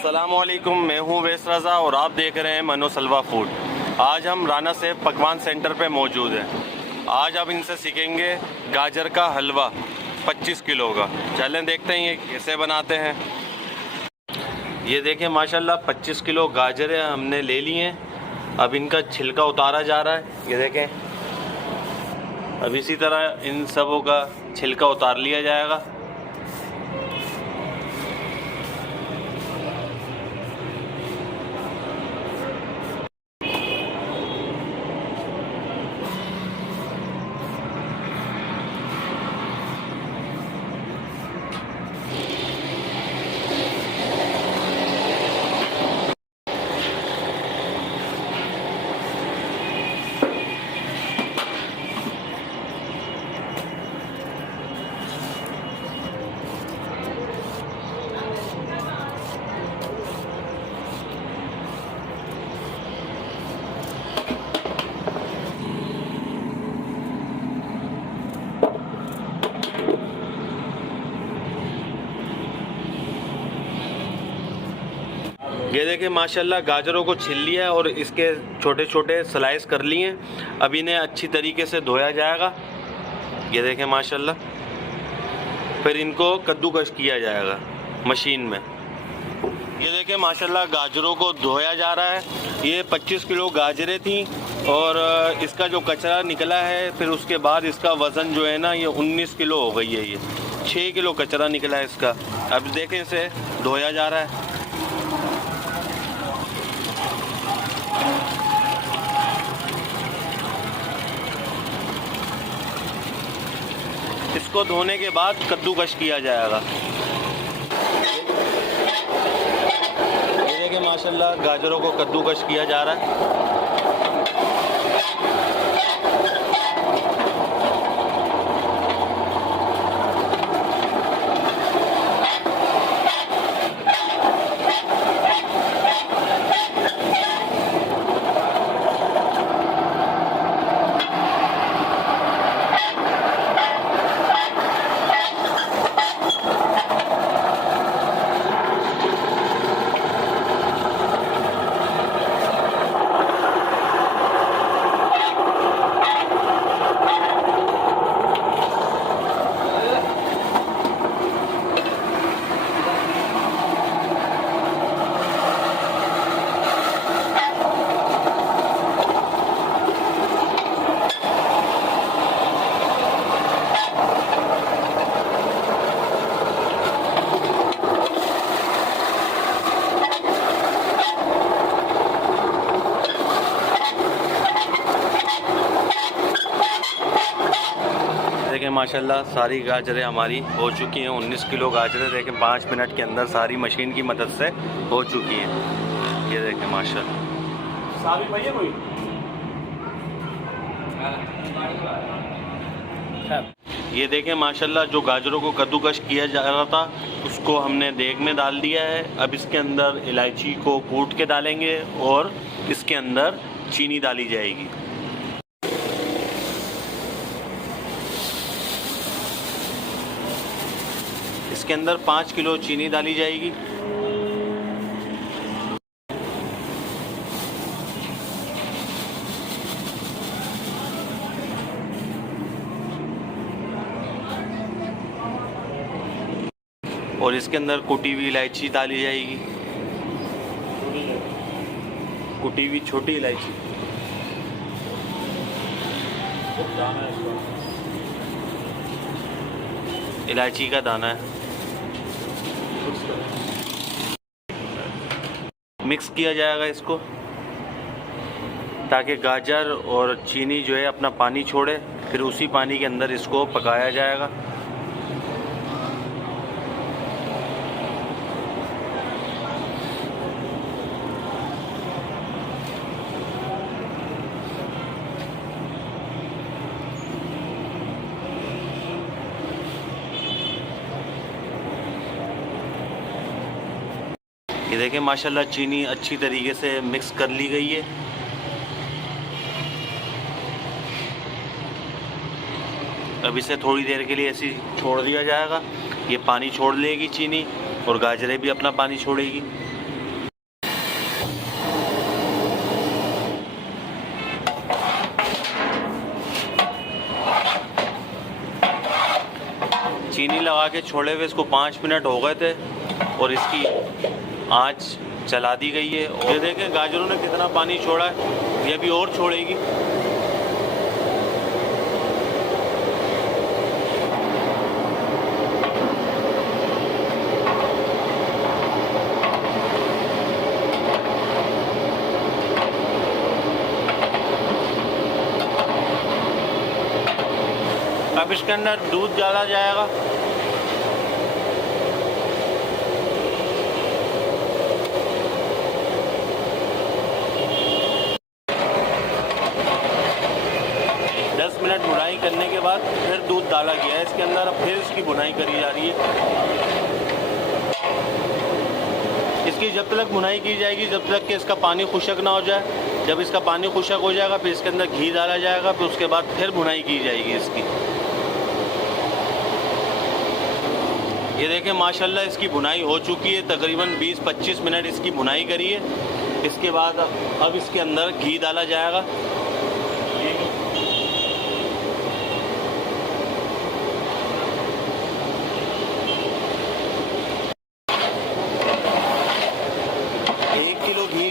अस्सलामुअलैकुम, मैं हूँ वेस रज़ा और आप देख रहे हैं मनो सलवा फूड। आज हम राना सेफ पकवान सेंटर पे मौजूद हैं। आज आप इनसे सीखेंगे गाजर का हलवा 25 किलो का। चलें देखते हैं ये कैसे बनाते हैं। ये देखें माशाल्लाह 25 किलो गाजरें हमने ले ली हैं। अब इनका छिलका उतारा जा रहा है। ये देखें, अब इसी तरह इन सबों का छिलका उतार लिया जाएगा। ये देखिए माशाल्लाह गाजरों को छिल लिया है और इसके छोटे छोटे स्लाइस कर लिए हैं। अब इन्हें अच्छी तरीके से धोया जाएगा। ये देखें माशाल्लाह, फिर इनको कद्दूकश किया जाएगा मशीन में। ये देखें माशाल्लाह गाजरों को धोया जा रहा है। ये 25 किलो गाजरें थी और इसका जो कचरा निकला है, फिर उसके बाद इसका वज़न जो है ना ये 19 किलो हो गई है। ये 6 किलो कचरा निकला है इसका। अब देखें इसे धोया जा रहा है। इसको धोने के बाद कद्दूकश किया जाएगा। ये देखिए माशाल्लाह गाजरों को कद्दूकश किया जा रहा है। देखें माशाल्लाह सारी गाजरें हमारी हो चुकी हैं। 19 किलो गाजरें देखें 5 मिनट के अंदर सारी मशीन की मदद से हो चुकी हैं। ये देखें माशाल्लाह ये देखें माशाल्लाह जो गाजरों को कद्दूकश किया जा रहा था उसको हमने देग में डाल दिया है। अब इसके अंदर इलायची को कूट के डालेंगे और इसके अंदर चीनी डाली जाएगी। इसके अंदर 5 किलो चीनी डाली जाएगी। और इसके अंदर कुटी हुई इलायची डाली जाएगी। कुटी हुई छोटी इलायची, इलायची का दाना है। मिक्स किया जाएगा इसको ताकि गाजर और चीनी जो है अपना पानी छोड़े। फिर उसी पानी के अंदर इसको पकाया जाएगा। ये देखें माशाल्लाह चीनी अच्छी तरीके से मिक्स कर ली गई है। अब इसे थोड़ी देर के लिए ऐसे छोड़ दिया जाएगा। ये पानी छोड़ लेगी चीनी और गाजरें भी अपना पानी छोड़ेगी। चीनी लगा के छोड़े हुए इसको 5 मिनट हो गए थे और इसकी आंच चला दी गई है। और ये देखें गाजरों ने कितना पानी छोड़ा है, ये अभी और छोड़ेगी। अब इसके अंदर दूध डाला जाएगा। मिनट भुनाई करने के बाद फिर दूध डाला गया है इसके अंदर। अब फिर इसकी भुनाई करी जा रही है। इसकी जब तक भुनाई की जाएगी जब तक कि इसका पानी खुशक ना हो जाए। जब इसका पानी खुशक हो जाएगा फिर इसके अंदर घी डाला जाएगा, फिर उसके बाद फिर भुनाई की जाएगी इसकी। ये देखें माशाल्लाह इसकी भुनाई हो चुकी है। तकरीबन 20-25 मिनट इसकी भुनाई करी है। इसके बाद अब इसके अंदर घी डाला जाएगा।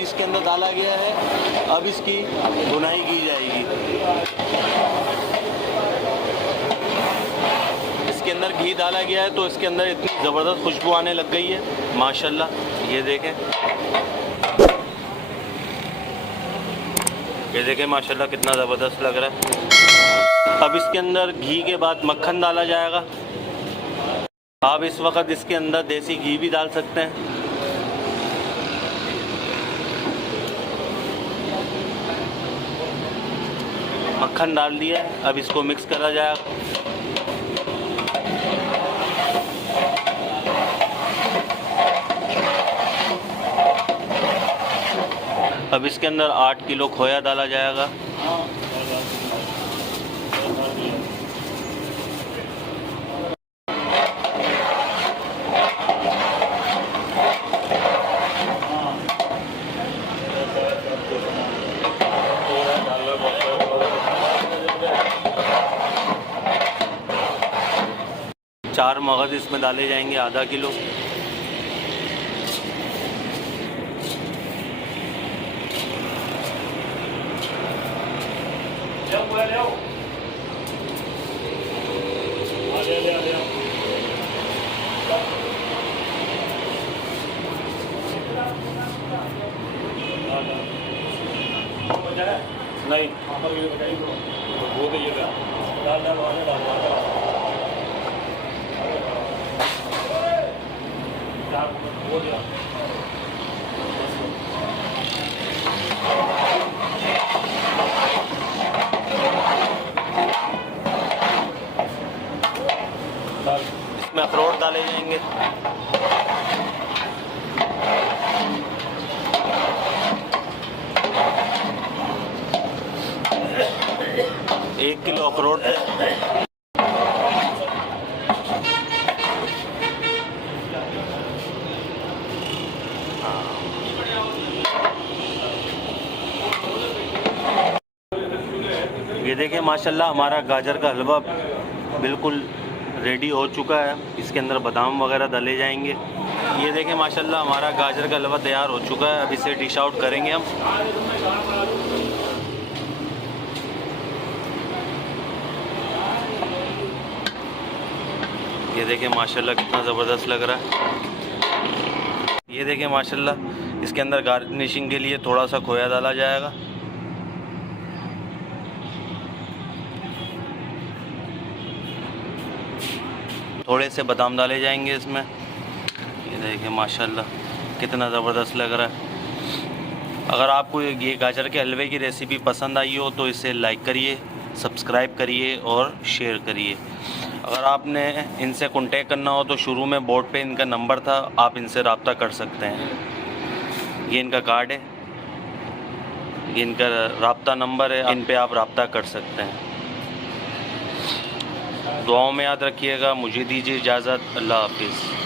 इसके अंदर डाला गया है। अब इसकी भुनाई की जाएगी। इसके अंदर घी डाला गया है तो इसके अंदर इतनी ज़बरदस्त खुशबू आने लग गई है माशाल्लाह। ये देखें माशाल्लाह कितना ज़बरदस्त लग रहा है। अब इसके अंदर घी के बाद मक्खन डाला जाएगा। आप इस वक्त इसके अंदर देसी घी भी डाल सकते हैं। मक्खन डाल दिया। अब इसको मिक्स करा जाएगा। अब इसके अंदर 8 किलो खोया डाला जाएगा। चार मगज़ इसमें डाले जाएंगे, आधा किलो। नहीं वो तो ये इसमें अखरोट डाले जाएंगे। 1 किलो अखरोट है। ये देखें माशाल्लाह हमारा गाजर का हलवा बिल्कुल रेडी हो चुका है। इसके अंदर बादाम वगैरह डाले जाएंगे। ये देखें माशाल्लाह हमारा गाजर का हलवा तैयार हो चुका है। अब इसे डिश आउट करेंगे हम। ये देखें माशाल्लाह कितना ज़बरदस्त लग रहा है। ये देखें माशाल्लाह इसके अंदर गार्निशिंग के लिए थोड़ा सा खोया डाला जाएगा। थोड़े से बादाम डाले जाएंगे इसमें। ये देखिए माशाल्लाह कितना ज़बरदस्त लग रहा है। अगर आपको ये गाजर के हलवे की रेसिपी पसंद आई हो तो इसे लाइक करिए, सब्सक्राइब करिए और शेयर करिए। अगर आपने इनसे कांटेक्ट करना हो तो शुरू में बोर्ड पे इनका नंबर था, आप इनसे रब्ता कर सकते हैं। ये इनका कार्ड है, ये इनका रब्ता नंबर है, इन पे आप रब्ता कर सकते हैं। दुआओं में याद रखिएगा। मुझे दीजिए इजाज़त। अल्लाह हाफिज़।